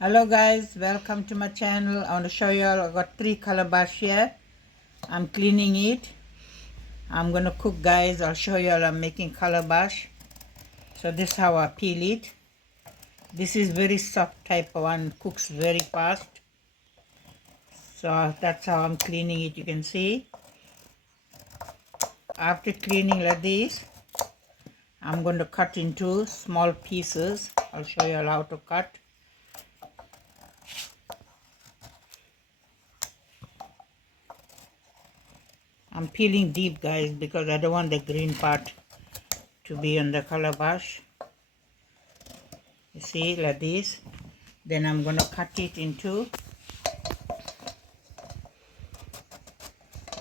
Hello guys, welcome to my channel. I want to show you all. I got 3 calabash here. I'm cleaning it. I'm gonna cook, guys. I'll show you all. I'm making calabash. So this is how I peel it. This is very soft type of one, cooks very fast. So that's how I'm cleaning it. You can see. After cleaning like this, I'm going to cut into small pieces. I'll show you all how to cut. I'm peeling deep, guys, because I don't want the green part to be on the calabash. You see, like this. Then I'm going to cut it into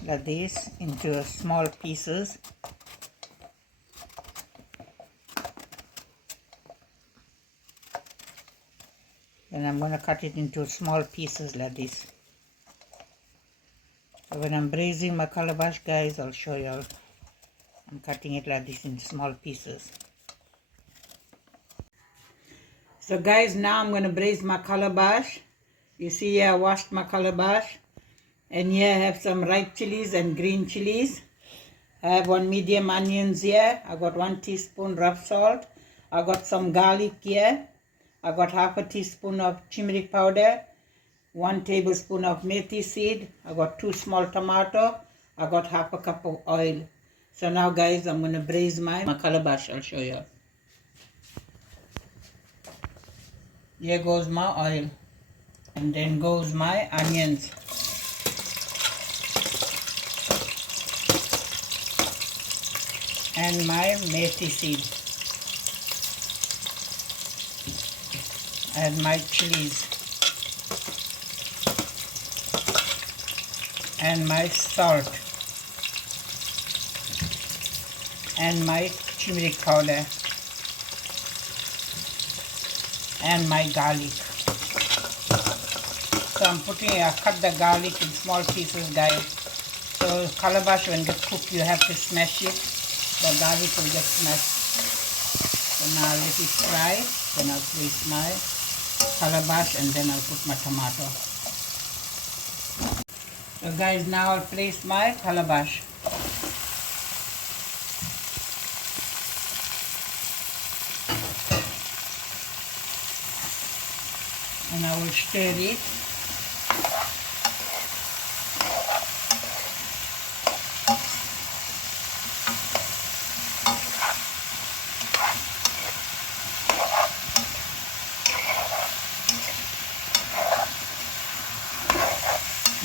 like this, into small pieces. Then I'm going to cut it into small pieces like this. So when I'm braising my calabash, guys, I'll show you all. I'm cutting it like this in small pieces. So guys, now I'm going to braise my calabash. You see here I washed my calabash. And here I have some ripe chilies and green chilies. I have 1 medium onions here. I got 1 teaspoon rough salt. I got some garlic here. I got half a teaspoon of turmeric powder. 1 tablespoon of methi seed. I got 2 small tomato. I got half a cup of oil. So now guys, I'm going to braise my calabash. I'll show you. Here goes my oil. And then goes my onions. And my methi seed. And my chilies. And my salt. And my turmeric powder. And my garlic. So I'm I cut the garlic in small pieces, guys. So calabash, when get cooked, you have to smash it. The garlic will get smashed. So now I'll let it fry. Then I'll place my calabash and then I'll put my tomato. So guys, now I'll place my calabash. And I will stir it.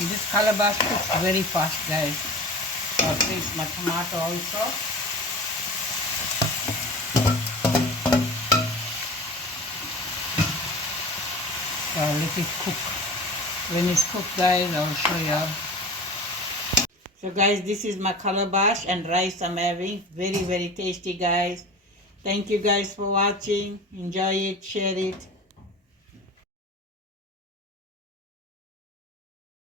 This calabash cooks very fast, guys. So I'll place my tomato also. So I'll let it cook. When it's cooked, guys, I'll show you. So guys, this is my calabash and rice I'm having. Very, very tasty, guys. Thank you guys for watching. Enjoy it, share it.